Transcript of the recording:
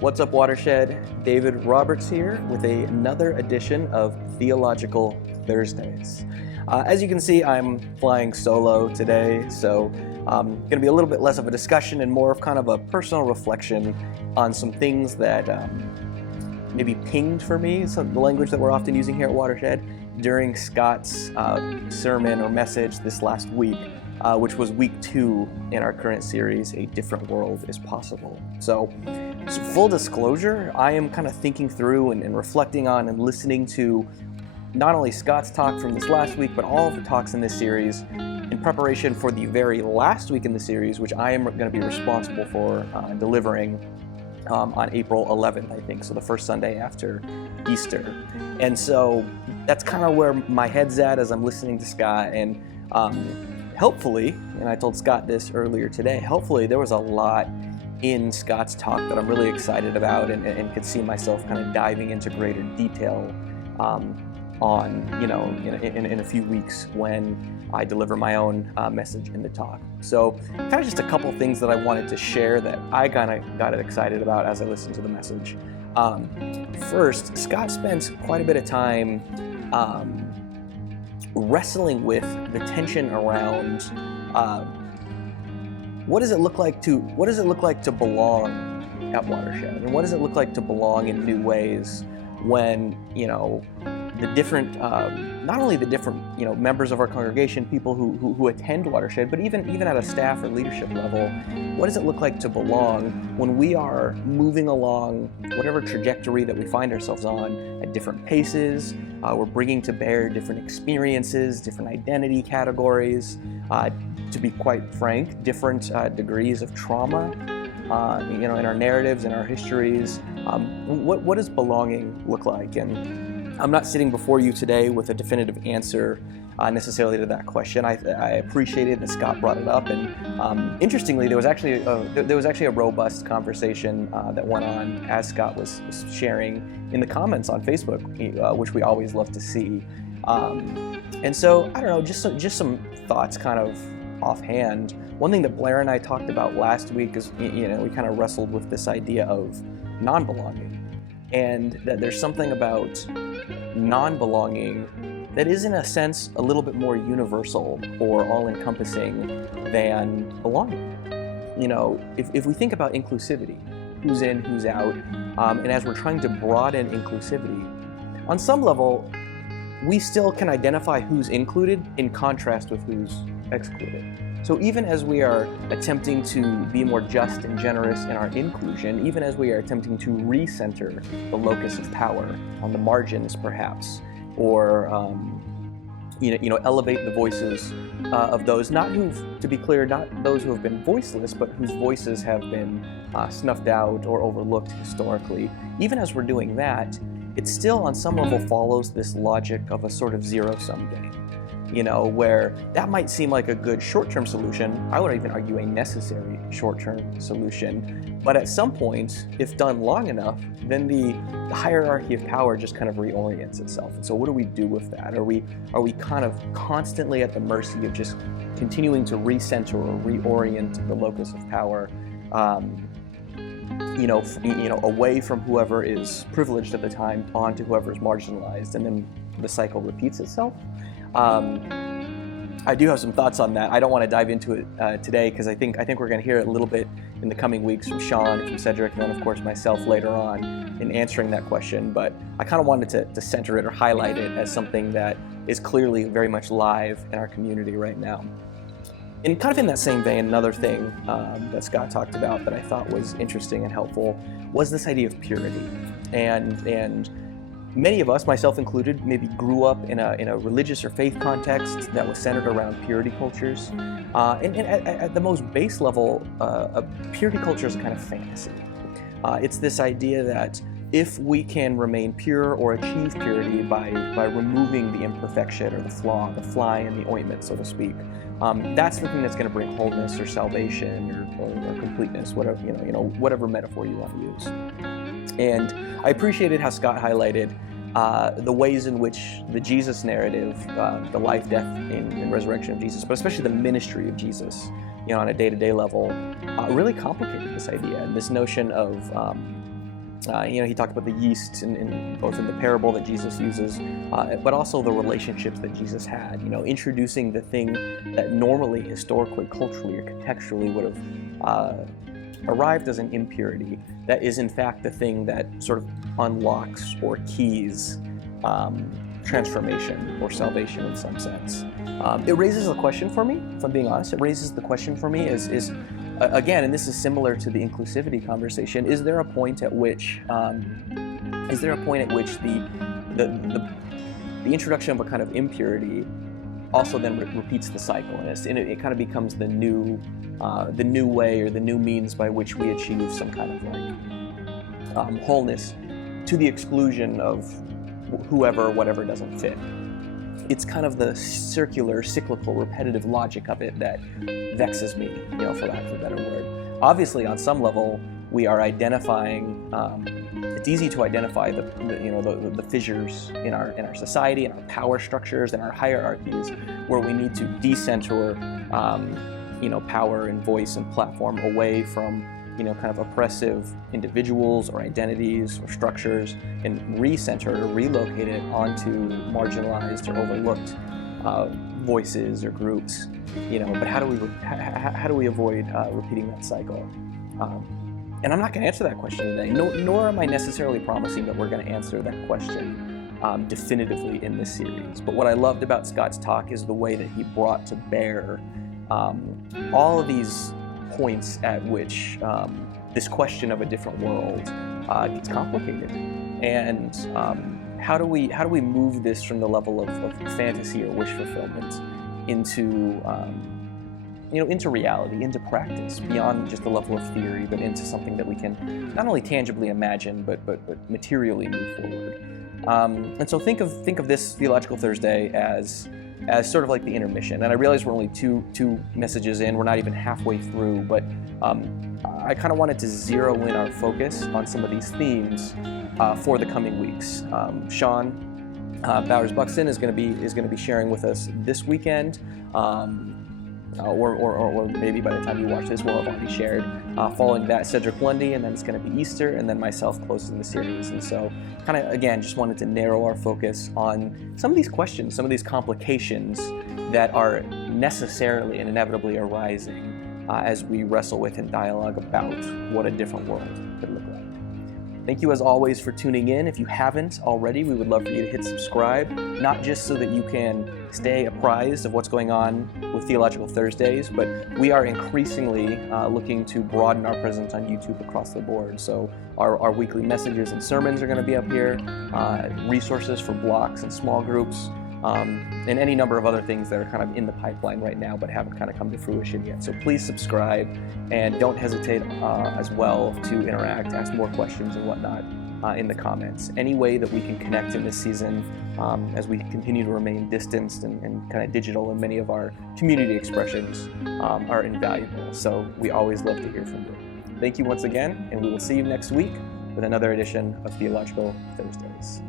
What's up, Watershed? David Roberts here with another edition of Theological Thursdays. As you can see, I'm flying solo today, so going to be a little bit less of a discussion and more of kind of a personal reflection on some things that maybe pinged for me, some the language that we're often using here at Watershed, during Scott's sermon or message this last week, which was week 2 in our current series, A Different World is Possible. So full disclosure, I am kind of thinking through and reflecting on and listening to not only Scott's talk from this last week, but all of the talks in this series in preparation for the very last week in the series, which I am going to be responsible for delivering on April 11th, I think, so the first Sunday after Easter. And so that's kind of where my head's at as I'm listening to Scott, and hopefully, and I told Scott this earlier today, hopefully there was a lot in Scott's talk that I'm really excited about and could see myself kind of diving into greater detail on, in a few weeks when I deliver my own message in the talk. So kind of just a couple things that I wanted to share that I kind of got excited about as I listened to the message. First, Scott spent quite a bit of time wrestling with the tension around what does it look like to belong at Watershed, and what does it look like to belong in new ways when the different not only the different members of our congregation, people who attend Watershed, but even at a staff or leadership level, what does it look like to belong when we are moving along whatever trajectory that we find ourselves on at different paces? We're bringing to bear different experiences, different identity categories, to be quite frank, different degrees of trauma, in our narratives, in our histories. What does belonging look like? And I'm not sitting before you today with a definitive answer necessarily to that question. I appreciated that Scott brought it up, and interestingly, there was actually a robust conversation that went on as Scott was sharing in the comments on Facebook, which we always love to see. And so I don't know, just some thoughts, kind of offhand. One thing that Blair and I talked about last week is we kind of wrestled with this idea of non-belonging, and that there's something about non-belonging that is, in a sense, a little bit more universal or all-encompassing than belonging. If we think about inclusivity, who's in, who's out, and as we're trying to broaden inclusivity, on some level, we still can identify who's included in contrast with who's excluded. So even as we are attempting to be more just and generous in our inclusion, even as we are attempting to recenter the locus of power on the margins, perhaps, or elevate the voices of those to be clear, not those who have been voiceless, but whose voices have been snuffed out or overlooked historically. Even as we're doing that, it still on some level follows this logic of a sort of zero-sum game. Where that might seem like a good short-term solution. I would even argue a necessary short-term solution. But at some point, if done long enough, then the hierarchy of power just kind of reorients itself. And so what do we do with that? Are we kind of constantly at the mercy of just continuing to recenter or reorient the locus of power, away from whoever is privileged at the time onto whoever is marginalized, and then the cycle repeats itself? I do have some thoughts on that. I don't want to dive into it today, because I think we're going to hear it a little bit in the coming weeks from Sean, from Cedric, and then of course myself later on in answering that question. But I kind of wanted to center it or highlight it as something that is clearly very much live in our community right now. And kind of in that same vein, another thing that Scott talked about that I thought was interesting and helpful was this idea of purity. And many of us, myself included, maybe grew up in a religious or faith context that was centered around purity cultures. And at the most base level, a purity culture is a kind of fantasy. It's this idea that if we can remain pure or achieve purity by removing the imperfection or the flaw, the fly in the ointment, so to speak, that's the thing that's going to bring wholeness or salvation or completeness, whatever metaphor you want to use. And I appreciated how Scott highlighted the ways in which the Jesus narrative, the life, death, and resurrection of Jesus, but especially the ministry of Jesus, on a day-to-day level, really complicated this idea and this notion of He talked about the yeast both in the parable that Jesus uses, but also the relationships that Jesus had. Introducing the thing that normally, historically, culturally, or contextually would have arrived as an impurity, that is in fact the thing that sort of unlocks or keys transformation or salvation in some sense. It raises a question for me, if I'm being honest. It raises the question for me is again, and this is similar to the inclusivity conversation, is there a point at which the introduction of a kind of impurity also then repeats the cycle, and it kind of becomes the new way or the new means by which we achieve some kind of like wholeness to the exclusion of whoever or whatever doesn't fit. It's kind of the circular, cyclical, repetitive logic of it that vexes me, for lack of a better word. Obviously, on some level, we are identifying. It's easy to identify the fissures in our society, in our power structures, in our hierarchies, where we need to decenter, power and voice and platform away from kind of oppressive individuals or identities or structures, and recenter or relocate it onto marginalized or overlooked voices or groups. But how do we avoid repeating that cycle? And I'm not going to answer that question today, nor am I necessarily promising that we're going to answer that question definitively in this series. But what I loved about Scott's talk is the way that he brought to bear all of these points at which this question of a different world gets complicated, and how do we move this from the level of fantasy or wish fulfillment into into reality, into practice, beyond just the level of theory, but into something that we can not only tangibly imagine, but materially move forward. And so think of this Theological Thursday as sort of like the intermission. And I realize we're only two messages in, we're not even halfway through, but I kind of wanted to zero in our focus on some of these themes for the coming weeks. Sean Bowers-Buxton is going to be sharing with us this weekend. Or maybe by the time you watch this, we'll have already shared. Following that, Cedric Lundy, and then it's going to be Easter, and then myself closing the series. And so, kind of, again, just wanted to narrow our focus on some of these questions, some of these complications that are necessarily and inevitably arising as we wrestle with and dialogue about what a different world could look like. Thank you as always for tuning in. If you haven't already, we would love for you to hit subscribe, not just so that you can stay apprised of what's going on with Theological Thursdays, but we are increasingly looking to broaden our presence on YouTube across the board. So our weekly messages and sermons are going to be up here, resources for blocks and small groups, and any number of other things that are kind of in the pipeline right now but haven't kind of come to fruition yet. So please subscribe, and don't hesitate as well to interact, ask more questions and whatnot in the comments. Any way that we can connect in this season as we continue to remain distanced and kind of digital in many of our community expressions are invaluable. So we always love to hear from you. Thank you once again, and we will see you next week with another edition of Theological Thursdays.